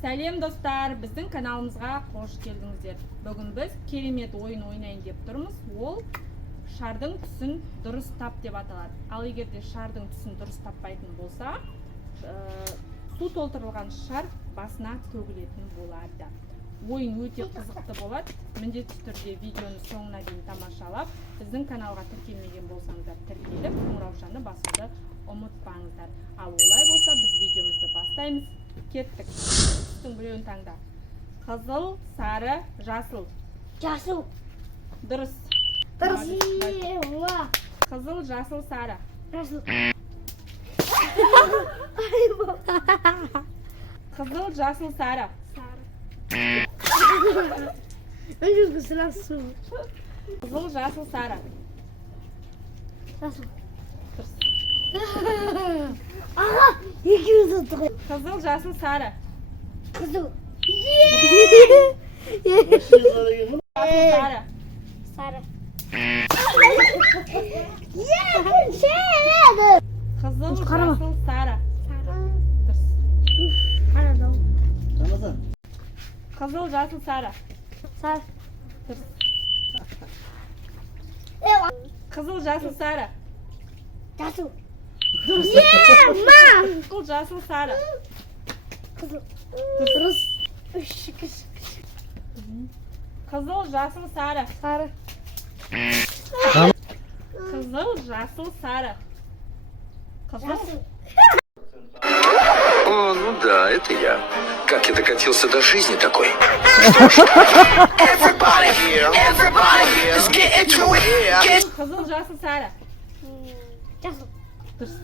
Сәлем достар, біздің каналымызға қош келдіңіздер. Бүгін біз керемет ойын ойнайын деп тұрмыз. Ол шардың түсін дұрыс тап деп аталады. Ал егер де шардың түсін дұрыс таппайтын болса, су толтырылған шар басына төгілетін болады. Ойын өте қызықты болады. Міндетті түрде видеоны соңына дейін тамашалап, біздің каналға тіркелмеген болсаңыздар, тіркеліп, қоңыраушаны басуды ұмытпаңыздар. Ал олай болса, біз видеомызды бастаймыз. Кеттік. Түстің біреуін таңда. Қызыл, сары, жасыл. Жасыл. Дұрыс. Дұрыс. Қызыл, жасыл, сары. Жасыл. Қызыл, жасыл, сары. Önce sırası. Қызыл, жасыл, сары. Жасыл. Дұрыс. Aha, ikimiz tuttuk. Қызыл, жасыл, сары. Kızıl. Сары. Sarı. Şey. Қызыл, Қарама. жасыл, сары. Қарадым. Қызыл, жасыл, сары. Sarı. Қызыл, жасыл, сары. Жасыл. Мам. Қызыл, жасыл, сары. Kızıl. Dırız. Қызыл, жасыл, сары. Sarı. Қызыл, жасыл, сары. Қызыл. О, ну да, это я. Как я докатился до жизни такой? Қызыл, жасыл, сары. Жасыл. Дұрыс.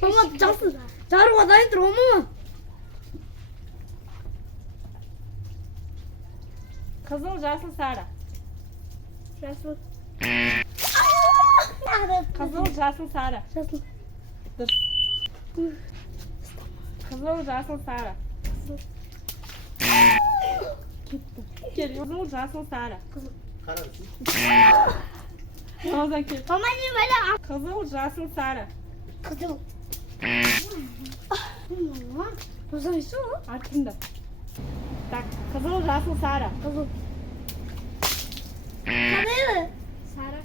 Мама, жасыл. Жаруға дайын тұр, мама. Қызыл, жасыл, сары. Жасыл. Қызыл, жасыл, сары. Жасыл. Дұрыс. Қызыл, жасыл, сары. Кел, қызыл, жасыл, сары. Озан кел. Мама не böyle. Қызыл, жасыл, сары. Kızıl. Озан şu. Артында. Так, қызыл, жасыл, сары. Kızıl. Sarı. Sarı.